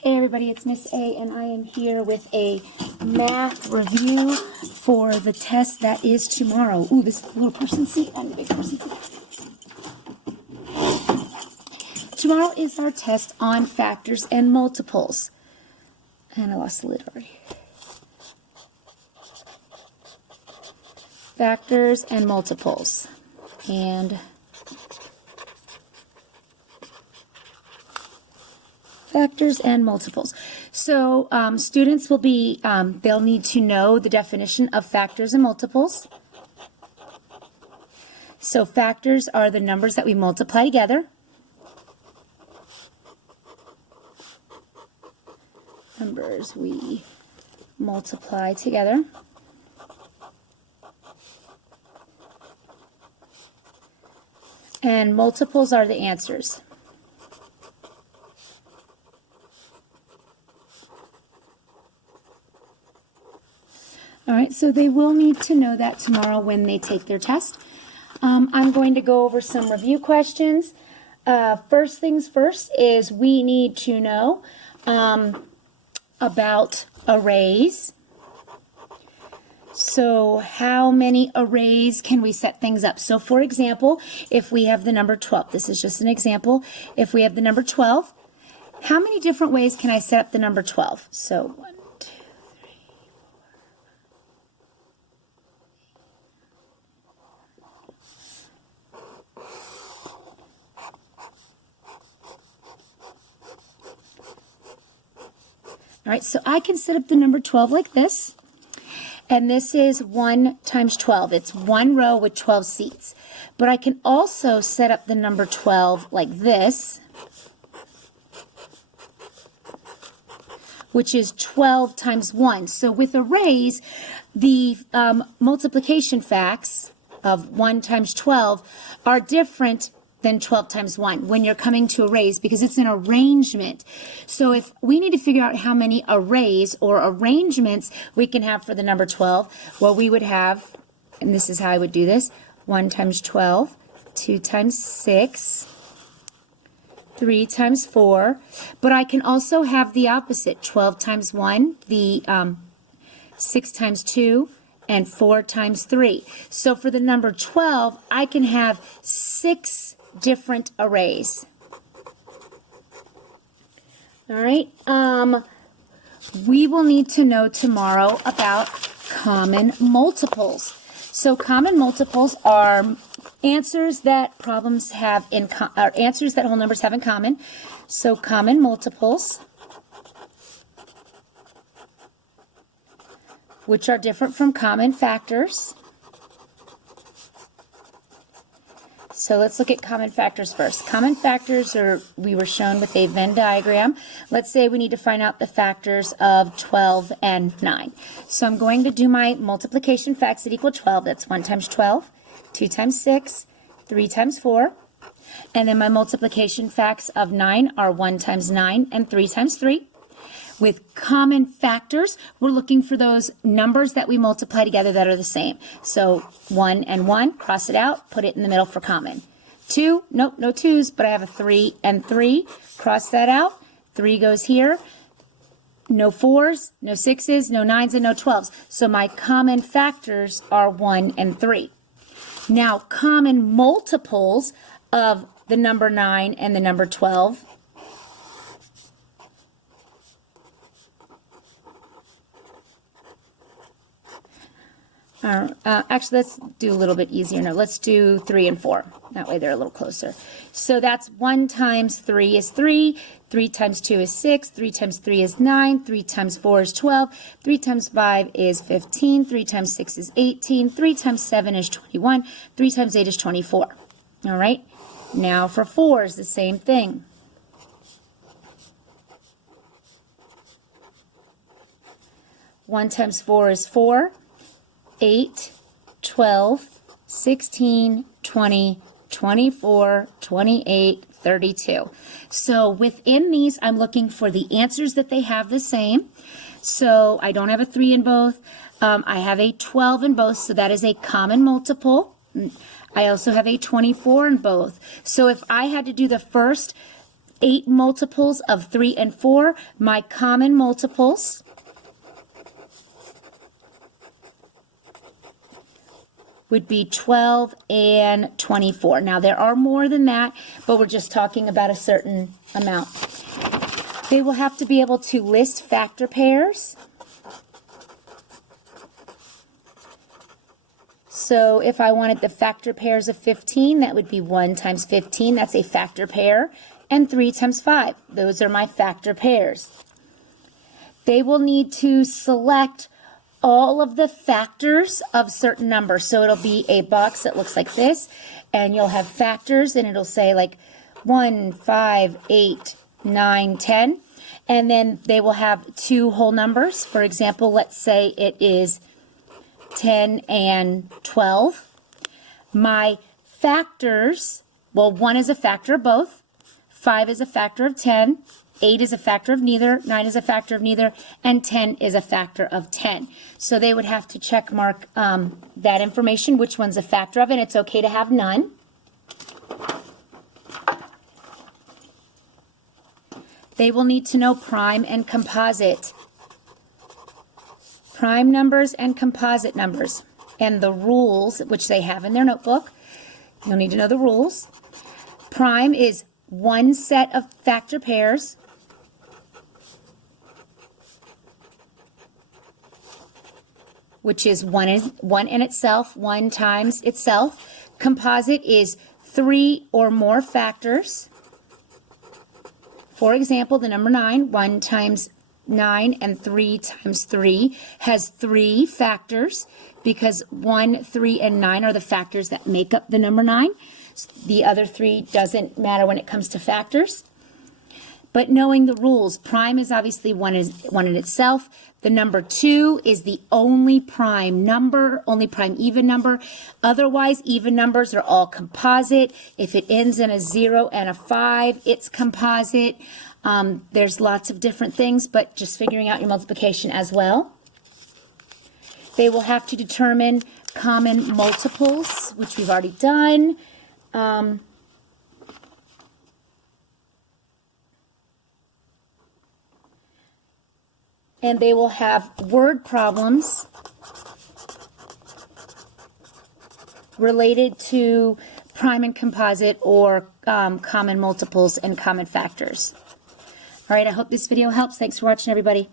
Hey everybody, it's Miss A, and I am here with a math review for the test that is tomorrow. Ooh, this little person seat and the big person seat. Tomorrow is our test on factors and multiples. And I lost the lid already. Factors and multiples. And factors and multiples. So students will be, they'll need to know the definition of factors and multiples. So factors are the numbers that we multiply together. Numbers we multiply together. And multiples are the answers. All right, so they will need to know that tomorrow when they take their test. I'm going to go over some review questions. First things first is we need to know about arrays. So how many arrays can we set things up? So for example, if we have the number 12, this is just an example. If we have the number 12, how many different ways can I set up the number 12? So 1, 2, 3, 4. All right, so I can set up the number 12 like this. And this is 1 times 12. It's one row with 12 seats. But I can also set up the number 12 like this, which is 12 times 1. So with arrays, the multiplication facts of 1 times 12 are different than 12 times 1 when you're coming to arrays because it's an arrangement. So if we need to figure out how many arrays or arrangements we can have for the number 12, well, we would have, and this is how I would do this, 1 times 12, 2 times 6, 3 times 4, but I can also have the opposite, 12 times 1, the 6 times 2, and 4 times 3. So for the number 12, I can have 6 different arrays. All right. We will need to know tomorrow about common multiples. So common multiples are answers that problems have in answers that whole numbers have in common. So common multiples, which are different from common factors. So let's look at common factors first. Common factors we were shown with a Venn diagram. Let's say we need to find out the factors of 12 and 9. So I'm going to do my multiplication facts that equal 12. That's 1 times 12, 2 times 6, 3 times 4. And then my multiplication facts of 9 are 1 times 9 and 3 times 3. With common factors, we're looking for those numbers that we multiply together that are the same. So 1 and 1, cross it out, put it in the middle for common. 2, nope, no 2s, but I have a 3 and 3, cross that out. 3 goes here. No 4s, no 6s, no 9s, and no 12s. So my common factors are 1 and 3. Now, common multiples of the number 9 and the number 12. Actually, let's do a little bit easier. No, let's do 3 and 4. That way they're a little closer. So that's 1 times 3 is 3, 3 times 2 is 6, 3 times 3 is 9, 3 times 4 is 12, 3 times 5 is 15, 3 times 6 is 18, 3 times 7 is 21, 3 times 8 is 24. All right, now for 4 is the same thing. One times 4 is 4. 8, 12, 16, 20, 24, 28, 32. So within these, I'm looking for the answers that they have the same. So I don't have a 3 in both. I have a 12 in both, so that is a common multiple. I also have a 24 in both. So if I had to do the first 8 multiples of 3 and 4. My common multiples would be 12 and 24. Now, there are more than that, but we're just talking about a certain amount. They will have to be able to list factor pairs. So if I wanted the factor pairs of 15, that would be 1 times 15. That's a factor pair. And 3 times 5. Those are my factor pairs. They will need to select all of the factors of certain numbers. So it'll be a box that looks like this, and you'll have factors, and it'll say like 1, 5, 8, 9, 10. And then they will have 2 whole numbers. For example, let's say it is 10 and 12. My factors, well, 1 is a factor of both, 5 is a factor of 10, 8 is a factor of neither, 9 is a factor of neither, and 10 is a factor of 10. So they would have to check mark that information, which one's a factor of, and it's okay to have none. They will need to know prime and composite. Prime numbers and composite numbers, and the rules, which they have in their notebook. You'll need to know the rules. Prime is 1 set of factor pairs, which is 1 in itself, 1 times itself. Composite is 3 or more factors. For example, the number 9, 1 times 9 and 3 times 3 has 3 factors, because 1, 3, and 9 are the factors that make up the number 9. The other 3 doesn't matter when it comes to factors. But knowing the rules, prime is obviously 1 in itself. The number 2 is the only prime number, only prime even number. Otherwise, even numbers are all composite. If it ends in a 0 and a 5, it's composite. There's lots of different things, but just figuring out your multiplication as well. They will have to determine common multiples, which we've already done. And they will have word problems related to prime and composite, or common multiples and common factors. All right, I hope this video helps. Thanks for watching, everybody.